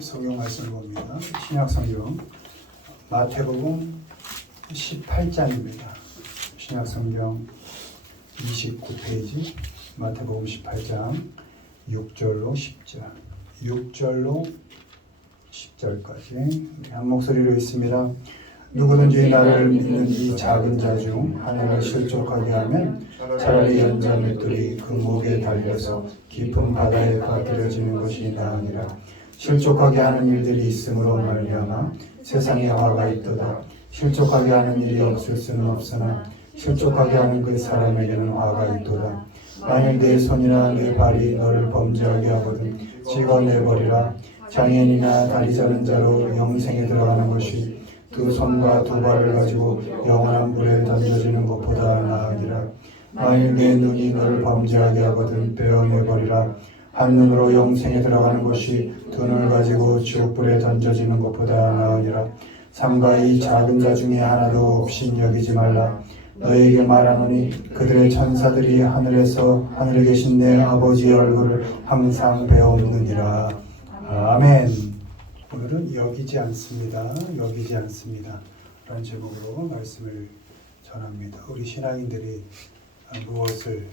성경 말씀을 봅니다. 신약 성경 마태복음 18장입니다. 신약 성경 29페이지 마태복음 18장 6절로 10절 6절로 10절까지 한 목소리로 있습니다. 누구든지 나를 믿는 이 작은 자 중 하나를 실족하게 하면 차라리 연자맷돌이 그 목에 달려서 깊은 바다에 빠뜨려지는 것이 나으니라. 실족하게 하는 일들이 있으므로 말미암아 세상에 화가 있도다. 실족하게 하는 일이 없을 수는 없으나 실족하게 하는 그 사람에게는 화가 있도다. 만일 내 손이나 내 발이 너를 범죄하게 하거든 찍어내버리라. 장애인이나 다리 저는 자로 영생에 들어가는 것이 두 손과 두 발을 가지고 영원한 불에 던져지는 것보다 나으니라. 만일 내 눈이 너를 범죄하게 하거든 베어내버리라. 한 눈으로 영생에 들어가는 것이 두 눈을 가지고 지옥불에 던져지는 것보다 나으니라. 삼가 이 작은 자 중에 하나도 없이 여기지 말라. 너에게 말하노니 그들의 천사들이 하늘에 계신 내 아버지의 얼굴을 항상 배옵느니라. 아멘. 오늘은 여기지 않습니다. 여기지 않습니다. 라는 제목으로 말씀을 전합니다. 우리 신앙인들이 무엇을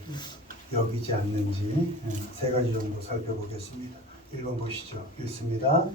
여기지 않는지 세 가지 정도 살펴보겠습니다. 1번 보시죠. 읽습니다.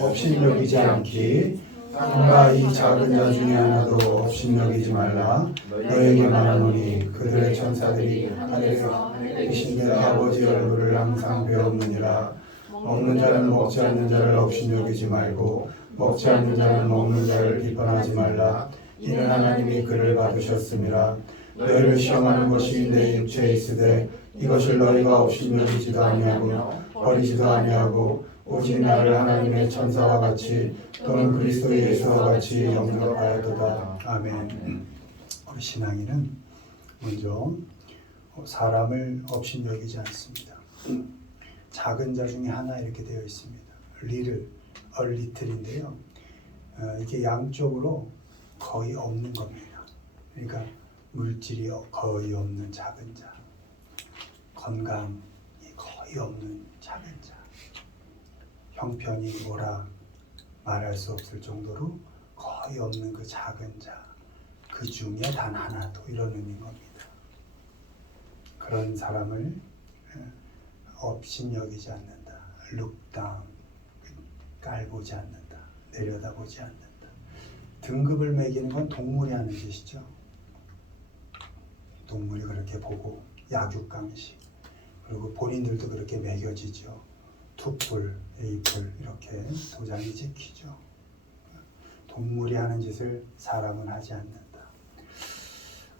없인 여기지 않기. 누가 이 작은 자 중에 하나도 없인 여기지 말라. 너에게 말하노니 그들의 천사들이 하늘에서 계신 내 아버지 얼굴을 항상 배옵느니라. 먹는 자는 먹지 않는 자를 없인 여기지 말고 먹지 않는 자는 먹는 자를 비판하지 말라. 이는 하나님이 그를 받으셨음이라. 너희를 시험하는 것이 내 육체에 있으되 이것을 너희가 없인 여기지도 아니하고 버리지도 아니하고 오직 나를 하나님의 천사와 같이 또는 그리스도 예수와 같이 영접하였도다. 아멘. 우리 신앙인은 먼저 사람을 없인 여기지 않습니다. 작은 자 중에 하나 이렇게 되어 있습니다. 리틀인데요. 이게 양쪽으로 거의 없는 겁니다. 그러니까 물질이 거의 없는 작은 자, 건강이 거의 없는 작은 자, 형편이 뭐라 말할 수 없을 정도로 거의 없는 그 작은 자, 그 중에 단 하나도 이런 의미인 겁니다. 그런 사람을 업신여기지 않는다. look down, 깔보지 않는다. 내려다보지 않는다. 등급을 매기는 건 동물이 하는 짓이죠. 동물이 그렇게 보고 약육강식, 그리고 본인들도 그렇게 매겨지죠. 투뿔, 에이뿔 이렇게 도장이 찍히죠. 동물이 하는 짓을 사람은 하지 않는다.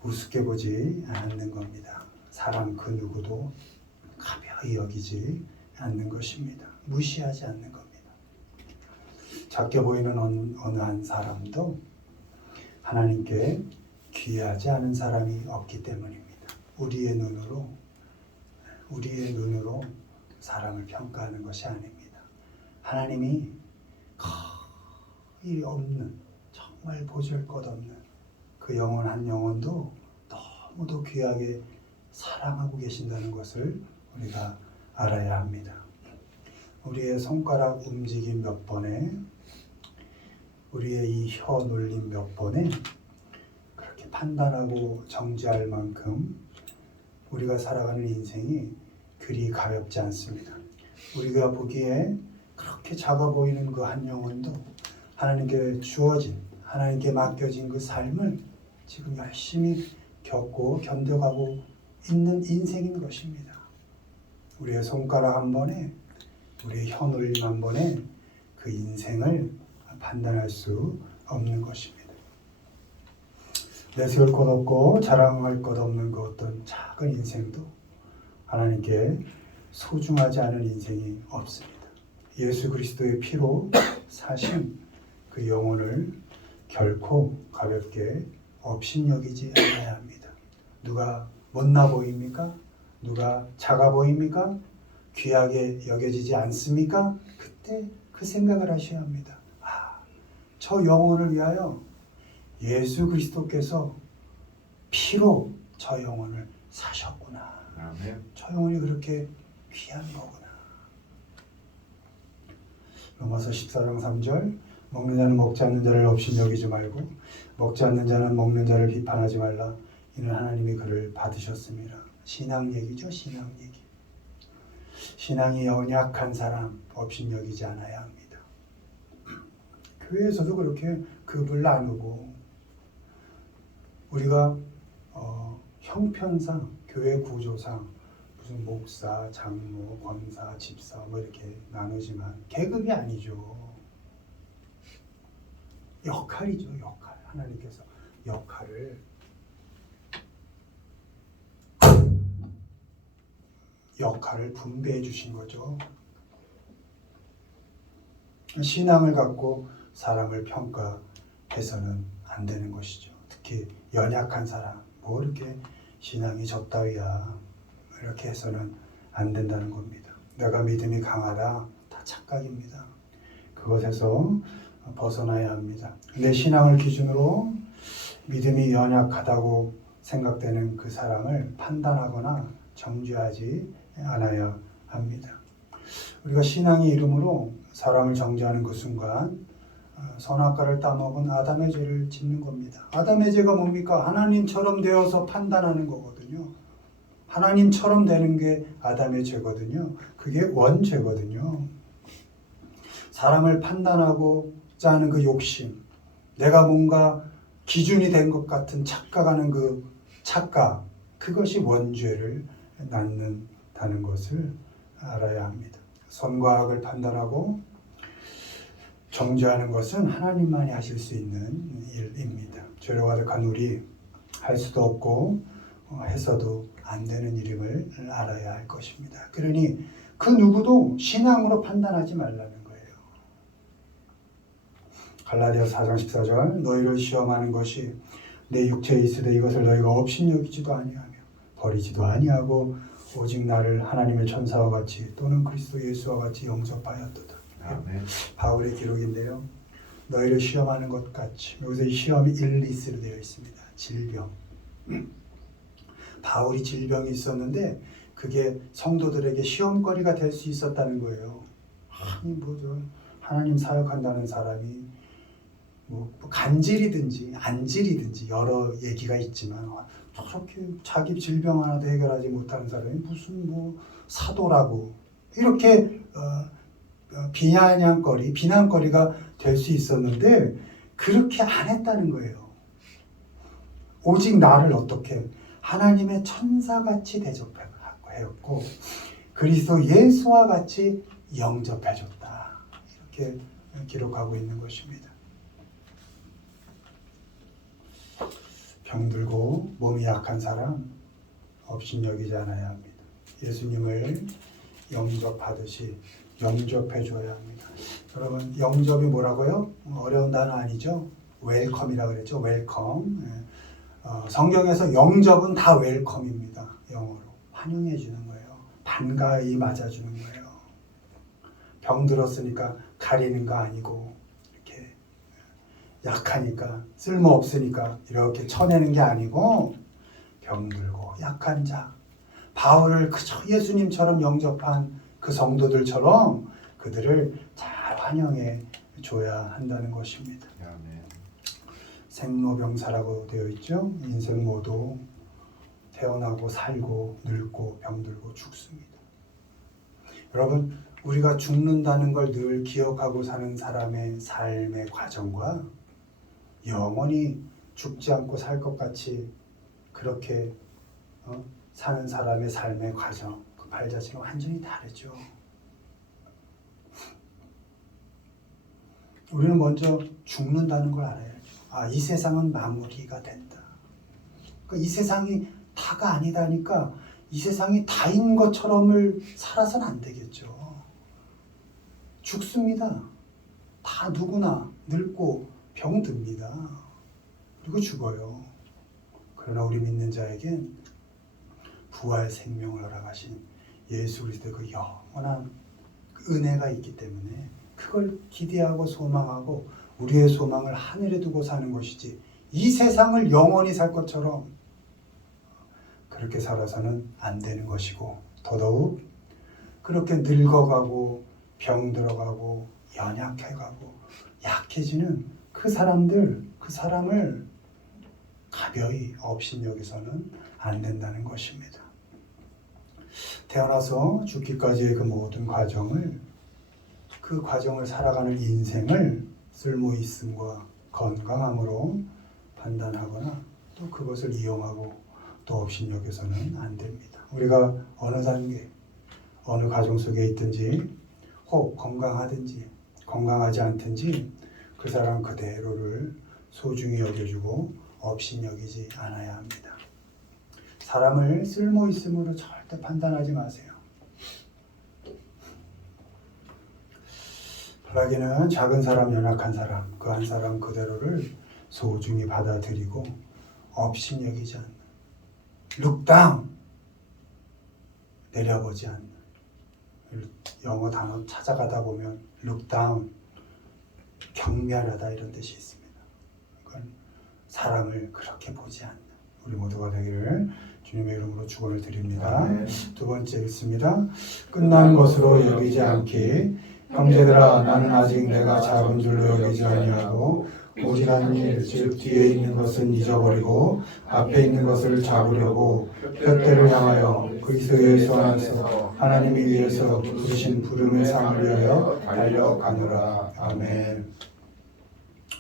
우습게 보지 않는 겁니다. 사람 그 누구도 가벼이 여기지 않는 것입니다. 무시하지 않는 겁니다. 작게 보이는 어느 한 사람도 하나님께 귀하지 않은 사람이 없기 때문입니다. 우리의 눈으로 사람을 평가하는 것이 아닙니다. 하나님이 거의 없는, 정말 보잘것없는 그 영혼 한 영혼도 너무도 귀하게 사랑하고 계신다는 것을 우리가 알아야 합니다. 우리의 손가락 움직임 몇 번에, 우리의 이 혀 놀림 몇 번에 그렇게 판단하고 정지할 만큼 우리가 살아가는 인생이 그리 가볍지 않습니다. 우리가 보기에 그렇게 작아 보이는 그 한 영혼도 하나님께 주어진, 하나님께 맡겨진 그 삶을 지금 열심히 겪고 견뎌가고 있는 인생인 것입니다. 우리의 손가락 한 번에, 우리의 혀 놀림 한 번에 그 인생을 판단할 수 없는 것입니다. 내세울 것 없고 자랑할 것 없는 그 어떤 작은 인생도 하나님께 소중하지 않은 인생이 없습니다. 예수 그리스도의 피로 사신 그 영혼을 결코 가볍게 업신여기지 않아야 합니다. 누가 못나 보입니까? 누가 작아 보입니까? 귀하게 여겨지지 않습니까? 그때 그 생각을 하셔야 합니다. 저 영혼을 위하여 예수 그리스도께서 피로 저 영혼을 사셨구나. 아멘. 저 영혼이 그렇게 귀한 거구나. 로마서 14장 3절 먹는 자는 먹지 않는 자를 없이 여기지 말고 먹지 않는 자는 먹는 자를 비판하지 말라. 이는 하나님이 그를 받으셨습니다. 신앙 얘기죠. 신앙 얘기. 신앙이 연약한 사람 업신여기지 않아야 합니다. 교회에서도 그렇게 급을 나누고 우리가 형편상 교회 구조상 무슨 목사, 장로, 권사, 집사 뭐 이렇게 나누지만 계급이 아니죠. 역할이죠. 역할. 하나님께서 역할을 분배해 주신 거죠. 신앙을 갖고 사람을 평가해서는 안 되는 것이죠. 특히 연약한 사람, 뭐 이렇게 신앙이 저따위야 이렇게 해서는 안 된다는 겁니다. 내가 믿음이 강하다, 다 착각입니다. 그것에서 벗어나야 합니다. 내 신앙을 기준으로 믿음이 연약하다고 생각되는 그 사람을 판단하거나 정죄하지 않아야 합니다. 우리가 신앙의 이름으로 사람을 정죄하는 그 순간 선악과를 따먹은 아담의 죄를 짓는 겁니다. 아담의 죄가 뭡니까? 하나님처럼 되어서 판단하는 거거든요. 하나님처럼 되는 게 아담의 죄거든요. 그게 원죄거든요. 사람을 판단하고자 하는 그 욕심, 내가 뭔가 기준이 된 것 같은 착각하는 그 착각, 그것이 원죄를 낳는다는 것을 알아야 합니다. 선과 악을 판단하고 정죄하는 것은 하나님만이 하실 수 있는 일입니다. 죄로 가득한 우리 할 수도 없고 해서도 안 되는 일임을 알아야 할 것입니다. 그러니 그 누구도 신앙으로 판단하지 말라는 거예요. 갈라디아서 4장 14절 너희를 시험하는 것이 내 육체에 있으되 이것을 너희가 업신여기지도 아니하며 버리지도 아니하고 오직 나를 하나님의 천사와 같이 또는 그리스도 예수와 같이 영접하였도다. 아멘. 바울의 기록인데요. 너희를 시험하는 것 같이, 여기서 이 시험이 일리스로 되어 있습니다. 질병. 바울이 질병이 있었는데 그게 성도들에게 시험거리가 될 수 있었다는 거예요. 아니 하나님 사역한다는 사람이 뭐 간질이든지 안질이든지 여러 얘기가 있지만 저렇게 자기 질병 하나도 해결하지 못하는 사람이 무슨 뭐 사도라고 이렇게 비난거리가 될 수 있었는데 그렇게 안 했다는 거예요. 오직 나를 어떻게 하나님의 천사같이 대접하였고 그리스도 예수와 같이 영접해줬다. 이렇게 기록하고 있는 것입니다. 병들고 몸이 약한 사람 업신여기지 않아야 합니다. 예수님을 영접하듯이 영접해줘야 합니다. 여러분 영접이 뭐라고요? 어려운 단어 아니죠? 웰컴이라고 그랬죠. 웰컴. 성경에서 영접은 다 웰컴입니다. 영어로 환영해 주는 거예요. 반가이 맞아주는 거예요. 병 들었으니까 가리는 거 아니고 이렇게 약하니까 쓸모없으니까 이렇게 쳐내는 게 아니고 병들고 약한 자 바울을 그저 예수님처럼 영접한 그 성도들처럼 그들을 잘 환영해 줘야 한다는 것입니다. 생로병사라고 되어 있죠. 인생 모두 태어나고 살고 늙고 병들고 죽습니다. 여러분 우리가 죽는다는 걸 늘 기억하고 사는 사람의 삶의 과정과 영원히 죽지 않고 살 것 같이 그렇게 사는 사람의 삶의 과정 그 발자취가 완전히 다르죠. 우리는 먼저 죽는다는 걸 알아야죠. 이 세상은 마무리가 된다. 그러니까 이 세상이 다가 아니다니까 이 세상이 다인 것처럼을 살아서는 안 되겠죠. 죽습니다. 다 누구나 늙고 병듭니다. 그리고 죽어요. 그러나 우리 믿는 자에겐 부활 생명을 허락하신 예수 그리스도의 그 영원한 은혜가 있기 때문에 그걸 기대하고 소망하고 우리의 소망을 하늘에 두고 사는 것이지 이 세상을 영원히 살 것처럼 그렇게 살아서는 안 되는 것이고 더더욱 그렇게 늙어가고 병들어가고 연약해가고 약해지는 그 사람을 가벼이 업신여기서는 안 된다는 것입니다. 태어나서 죽기까지의 그 모든 과정을, 그 과정을 살아가는 인생을 쓸모있음과 건강함으로 판단하거나 또 그것을 이용하고 또 업신여기서는 안 됩니다. 우리가 어느 단계, 어느 가정 속에 있든지 혹 건강하든지 건강하지 않든지 그 사람 그대로를 소중히 여겨주고 업신여기지 않아야 합니다. 사람을 쓸모있음으로 절대 판단하지 마세요. 바라기는 작은 사람, 연약한 사람, 그 한 사람 그대로를 소중히 받아들이고 업신여기지 않는, look down, 내려보지 않는, 영어 단어 찾아가다 보면 look down, 경멸하다 이런 뜻이 있습니다. 그건 사람을 그렇게 보지 않는 우리 모두가 되기를 주님의 이름으로 축원을 드립니다. 두 번째 읽습니다. 끝난 것으로 여기지 않기. 형제들아, 나는 아직 내가 작은 줄로 여기지 아니하고 오직 한 일, 즉 뒤에 있는 것은 잊어버리고 앞에 있는 것을 잡으려고 푯대를 향하여 그리스도 예수 안에서 하나님이 위해서 부르신 부름의 상을 위하여 달려가노라. 아멘.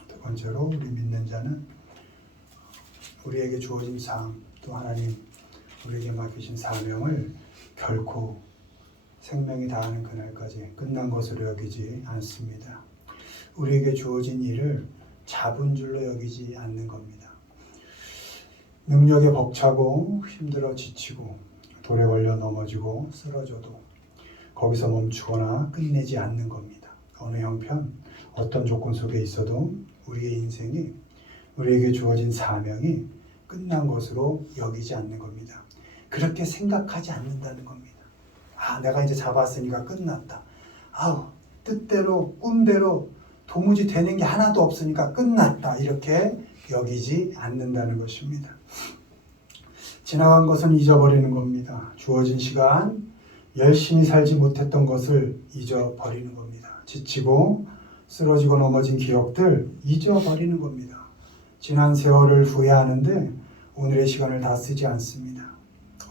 두 번째로 우리 믿는 자는 우리에게 주어진 상, 또 하나님 우리에게 맡기신 사명을 결코 생명이 다하는 그날까지 끝난 것으로 여기지 않습니다. 우리에게 주어진 일을 잡은 줄로 여기지 않는 겁니다. 능력에 벅차고 힘들어 지치고 돌에 걸려 넘어지고 쓰러져도 거기서 멈추거나 끝내지 않는 겁니다. 어느 형편, 어떤 조건 속에 있어도 우리의 인생이, 우리에게 주어진 사명이 끝난 것으로 여기지 않는 겁니다. 그렇게 생각하지 않는다는 겁니다. 아, 내가 이제 잡았으니까 끝났다. 아우, 뜻대로 꿈대로 도무지 되는 게 하나도 없으니까 끝났다. 이렇게 여기지 않는다는 것입니다. 지나간 것은 잊어버리는 겁니다. 주어진 시간, 열심히 살지 못했던 것을 잊어버리는 겁니다. 지치고 쓰러지고 넘어진 기억들 잊어버리는 겁니다. 지난 세월을 후회하는데 오늘의 시간을 다 쓰지 않습니다.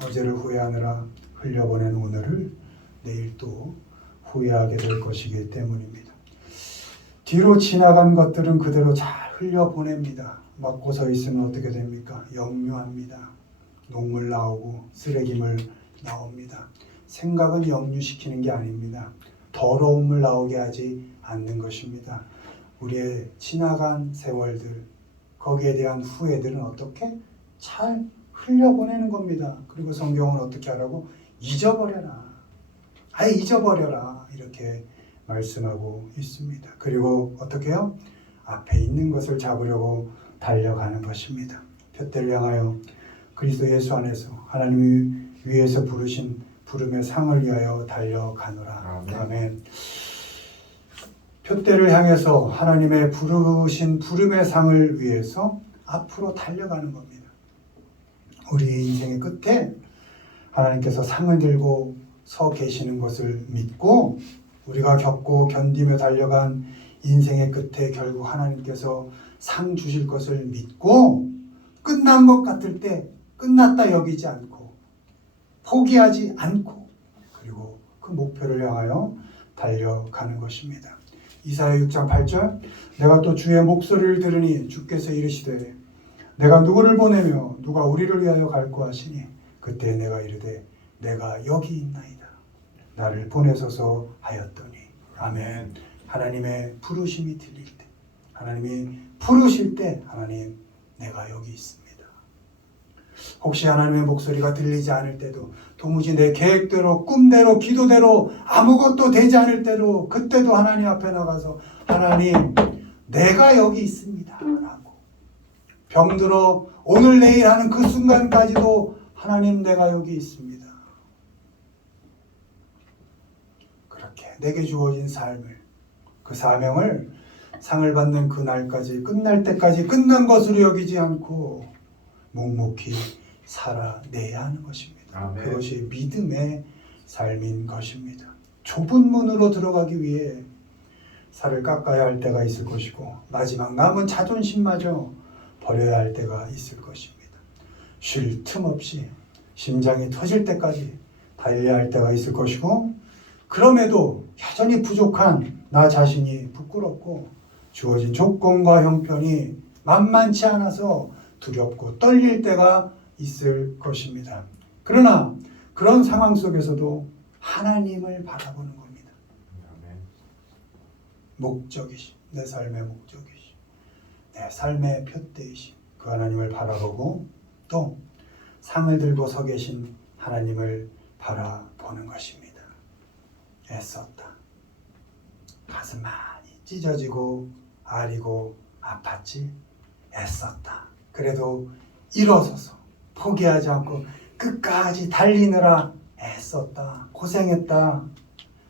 어제를 후회하느라 흘려보낸 오늘을 내일 또 후회하게 될 것이기 때문입니다. 뒤로 지나간 것들은 그대로 잘 흘려보냅니다. 막고 서 있으면 어떻게 됩니까? 역류합니다. 녹물 나오고 쓰레기물 나옵니다. 생각은 역류시키는 게 아닙니다. 더러움을 나오게 하지 않는 것입니다. 우리의 지나간 세월들, 거기에 대한 후회들은 어떻게? 잘 흘려보내는 겁니다. 그리고 성경은 어떻게 하라고? 잊어버려라. 아예 잊어버려라. 이렇게 말씀하고 있습니다. 그리고 어떻게 해요? 앞에 있는 것을 잡으려고 달려가는 것입니다. 푯대를 향하여 그리스도 예수 안에서 하나님이 위에서 부르신 부름의 상을 위하여 달려가노라. 아멘. 푯대를 향해서 하나님의 부르신 부름의 상을 위해서 앞으로 달려가는 겁니다. 우리 인생의 끝에 하나님께서 상을 들고 서 계시는 것을 믿고 우리가 겪고 견디며 달려간 인생의 끝에 결국 하나님께서 상 주실 것을 믿고 끝난 것 같을 때 끝났다 여기지 않고 포기하지 않고 그리고 그 목표를 향하여 달려가는 것입니다. 이사야 6장 8절 내가 또 주의 목소리를 들으니 주께서 이르시되 내가 누구를 보내며 누가 우리를 위하여 갈고 하시니 그때 내가 이르되 내가 여기 있나이다. 나를 보내소서 하였더니 아멘. 하나님의 부르심이 들릴 때 하나님이 부르실 때 하나님 내가 여기 있습니다. 혹시 하나님의 목소리가 들리지 않을 때도 도무지 내 계획대로 꿈대로 기도대로 아무것도 되지 않을 때도 그때도 하나님 앞에 나가서 하나님 내가 여기 있습니다 라고 병들어 오늘 내일 하는 그 순간까지도 하나님 내가 여기 있습니다. 그렇게 내게 주어진 삶을 그 사명을 상을 받는 그날까지 끝날 때까지 끝난 것으로 여기지 않고 묵묵히 살아내야 하는 것입니다. 아멘. 그것이 믿음의 삶인 것입니다. 좁은 문으로 들어가기 위해 살을 깎아야 할 때가 있을 것이고 마지막 남은 자존심마저 버려야 할 때가 있을 것입니다. 쉴 틈 없이 심장이 터질 때까지 달려야 할 때가 있을 것이고 그럼에도 여전히 부족한 나 자신이 부끄럽고 주어진 조건과 형편이 만만치 않아서 두렵고 떨릴 때가 있을 것입니다. 그러나 그런 상황 속에서도 하나님을 바라보는 겁니다. 목적이신, 내 삶의 목적이신, 내 삶의 표대이신 그 하나님을 바라보고 또 상을 들고 서 계신 하나님을 바라보는 것입니다. 애썼다. 가슴 많이 찢어지고 아리고 아팠지? 애썼다. 그래도 일어서서 포기하지 않고 끝까지 달리느라 애썼다. 고생했다.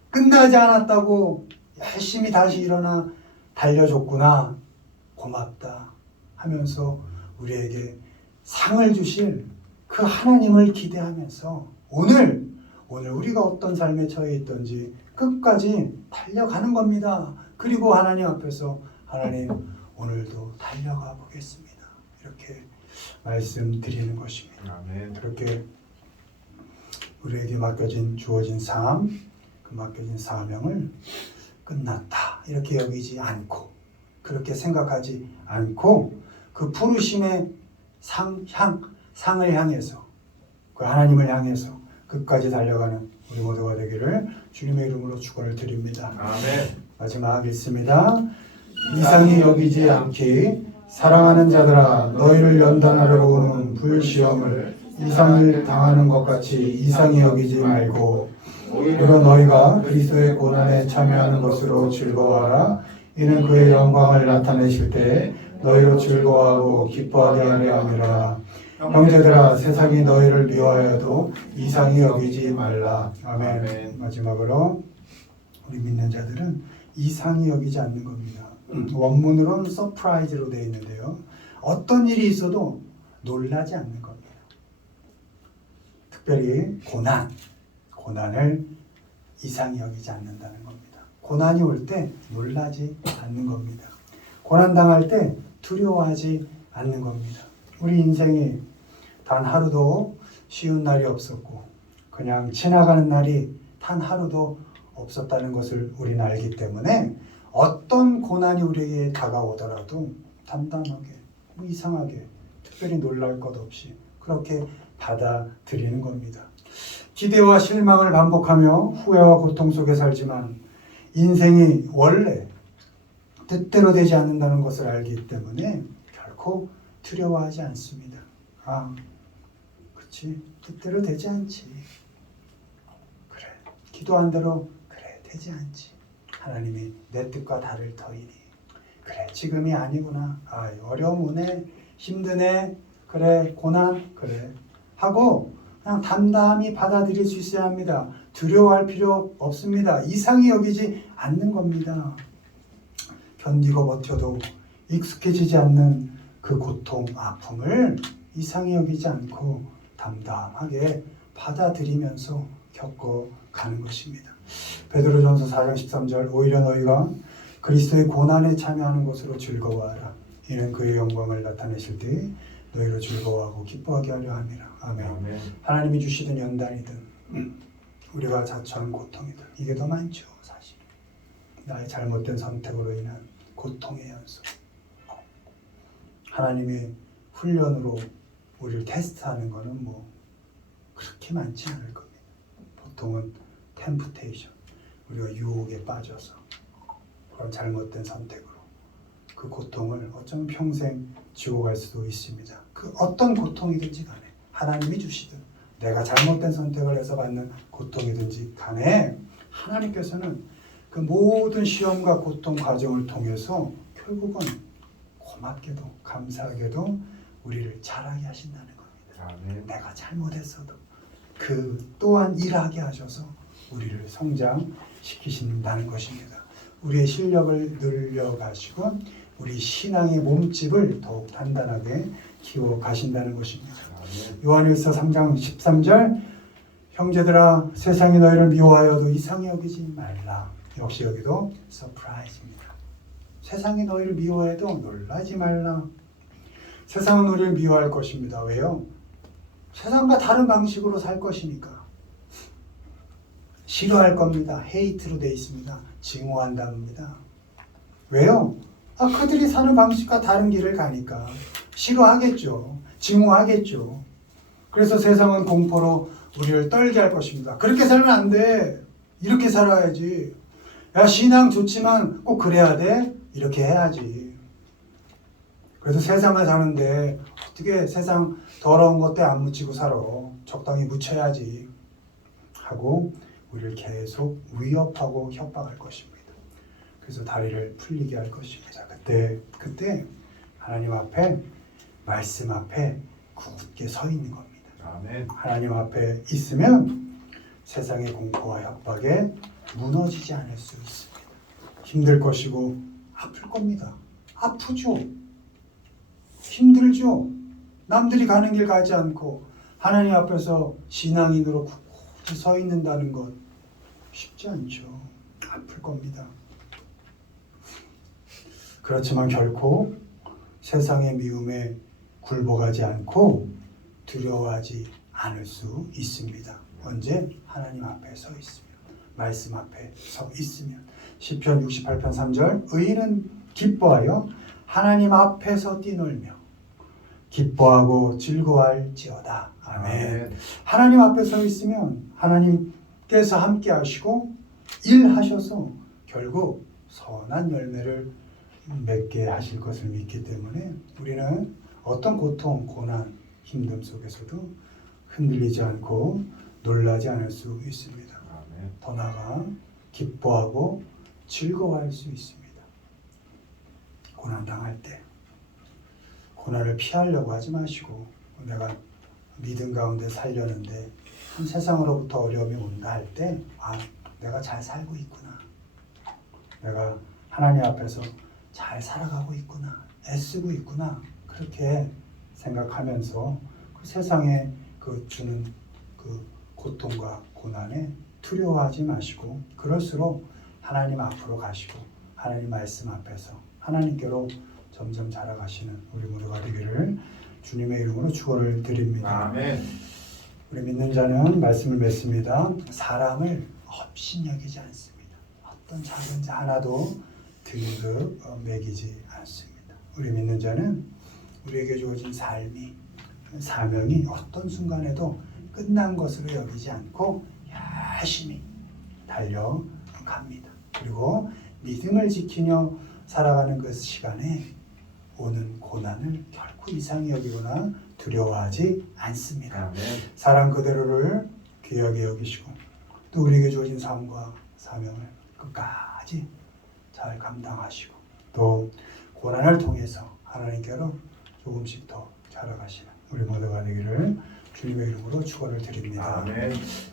끝나지 않았다고 열심히 다시 일어나 달려줬구나. 고맙다 하면서 우리에게 상을 주실 그 하나님을 기대하면서 오늘 우리가 어떤 삶에 처해 있든지 끝까지 달려가는 겁니다. 그리고 하나님 앞에서 하나님 오늘도 달려가 보겠습니다. 이렇게 말씀드리는 것입니다. 아멘. 그렇게 우리에게 주어진 삶, 그 맡겨진 사명을 끝났다 이렇게 여기지 않고 그렇게 생각하지 않고 그 부르심의 상을 향해서 그 하나님을 향해서 끝까지 달려가는 우리 모두가 되기를 주님의 이름으로 축원을 드립니다. 아멘. 마지막 읽습니다. 이상히 여기지 않기 사랑하는 자들아 너희를 연단하려고 오는 불시험을 이상을 당하는 것 같이 이상히 여기지 말고 오히려 너희가 그리스도의 고난에 참여하는 것으로 즐거워하라. 이는 그의 영광을 나타내실 때 너희로 즐거워하고 기뻐하게 하려 함이라. 형제들아 세상이 너희를 미워하여도 이상히 여기지 말라. 아멘. 아멘. 마지막으로 우리 믿는 자들은 이상히 여기지 않는 겁니다. 원문으로는 서프라이즈로 되어 있는데요. 어떤 일이 있어도 놀라지 않는 겁니다. 특별히 고난을 이상히 여기지 않는다는 겁니다. 고난이 올 때 놀라지 않는 겁니다. 고난당할 때 두려워하지 않는 겁니다. 우리 인생이 단 하루도 쉬운 날이 없었고 그냥 지나가는 날이 단 하루도 없었다는 것을 우리는 알기 때문에 어떤 고난이 우리에게 다가오더라도 담담하게, 이상하게, 특별히 놀랄 것 없이 그렇게 받아들이는 겁니다. 기대와 실망을 반복하며 후회와 고통 속에 살지만 인생이 원래 뜻대로 되지 않는다는 것을 알기 때문에 결코 두려워하지 않습니다. 그치? 뜻대로 되지 않지. 그래, 기도한 대로 그래, 되지 않지. 하나님이 내 뜻과 다를 터이니. 그래, 지금이 아니구나. 어려움 오네, 힘드네, 그래, 고난, 그래. 하고 그냥 담담히 받아들일 수 있어야 합니다. 두려워할 필요 없습니다. 이상히 여기지 않는 겁니다. 견디고 버텨도 익숙해지지 않는 그 고통, 아픔을 이상히 여기지 않고 담담하게 받아들이면서 겪어가는 것입니다. 베드로전서 4장 13절 오히려 너희가 그리스도의 고난에 참여하는 것으로 즐거워하라. 이는 그의 영광을 나타내실 때 너희로 즐거워하고 기뻐하게 하려 함이라. 아멘. 아멘. 하나님이 주시든 연단이든 우리가 자처한 고통이든 이게 더 많죠. 사실 나의 잘못된 선택으로 인한 고통의 연속. 하나님이 훈련으로 우리를 테스트하는 것은 그렇게 많지 않을 겁니다. 보통은 템프테이션, 우리가 유혹에 빠져서 그런 잘못된 선택으로 그 고통을 어쩌면 평생 지고 갈 수도 있습니다. 그 어떤 고통이든지 간에 하나님이 주시든 내가 잘못된 선택을 해서 받는 고통이든지 간에 하나님께서는 그 모든 시험과 고통 과정을 통해서 결국은 고맙게도 감사하게도 우리를 자라게 하신다는 겁니다. 아멘. 내가 잘못했어도 그 또한 일하게 하셔서 우리를 성장시키신다는 것입니다. 우리의 실력을 늘려가시고 우리 신앙의 몸집을 더욱 단단하게 키워가신다는 것입니다. 요한일서 3장 13절 형제들아 세상이 너희를 미워하여도 이상히 여기지 말라. 역시 여기도 서프라이즈입니다. 세상이 너희를 미워해도 놀라지 말라. 세상은 우리를 미워할 것입니다. 왜요? 세상과 다른 방식으로 살 것이니까. 싫어할 겁니다. 헤이트로 되어 있습니다. 증오한답니다. 왜요? 그들이 사는 방식과 다른 길을 가니까 싫어하겠죠. 증오하겠죠. 그래서 세상은 공포로 우리를 떨게 할 것입니다. 그렇게 살면 안 돼. 이렇게 살아야지. 야, 신앙 좋지만 꼭 그래야 돼? 이렇게 해야지. 그래서 세상을 사는데 어떻게 세상 더러운 것들 안 묻히고 살아. 적당히 묻혀야지. 하고 우리를 계속 위협하고 협박할 것입니다. 그래서 다리를 풀리게 할 것입니다. 그때 하나님 앞에, 말씀 앞에 굳게 서 있는 겁니다. 아멘. 하나님 앞에 있으면 세상의 공포와 협박에 무너지지 않을 수 있습니다. 힘들 것이고 아플 겁니다. 아프죠. 힘들죠. 남들이 가는 길 가지 않고 하나님 앞에서 신앙인으로 굳게 서 있는다는 것 쉽지 않죠. 아플 겁니다. 그렇지만 결코 세상의 미움에 굴복하지 않고 두려워하지 않을 수 있습니다. 언제? 하나님 앞에 서 있으면, 말씀 앞에 서 있으면. 시편 68편 3절 의인은 기뻐하여 하나님 앞에서 뛰놀며 기뻐하고 즐거워할지어다. 아멘. 하나님 앞에 서 있으면 하나님께서 함께 하시고 일하셔서 결국 선한 열매를 맺게 하실 것을 믿기 때문에 우리는 어떤 고통, 고난, 힘듦 속에서도 흔들리지 않고 놀라지 않을 수 있습니다. 더 나아가 기뻐하고 즐거워할 수 있습니다. 고난 당할 때 고난을 피하려고 하지 마시고, 내가 믿음 가운데 살려는데 세상으로부터 어려움이 온다 할 때 내가 잘 살고 있구나. 내가 하나님 앞에서 잘 살아가고 있구나. 애쓰고 있구나. 그렇게 생각하면서 그 세상에 주는 그 고통과 고난에 두려워하지 마시고, 그럴수록 하나님 앞으로 가시고 하나님 말씀 앞에서 하나님께로 점점 자라가시는 우리 모두가 되기를 주님의 이름으로 축원을 드립니다. 아멘. 우리 믿는 자는 말씀을 맺습니다. 사람을 업신여기지 않습니다. 어떤 작은 자 하나도 등급 매기지 않습니다. 우리 믿는 자는 우리에게 주어진 삶이, 사명이 어떤 순간에도 끝난 것으로 여기지 않고 열심히 달려갑니다. 그리고 믿음을 지키며 살아가는 그 시간에 오는 고난을 결코 이상히 여기거나 두려워하지 않습니다. 아멘. 사람 그대로를 귀하게 여기시고 또 우리에게 주어진 삶과 사명을 끝까지 잘 감당하시고 또 고난을 통해서 하나님께로 조금씩 더 자라가시는 우리 모두가 되기를 주님의 이름으로 축원을 드립니다. 아멘.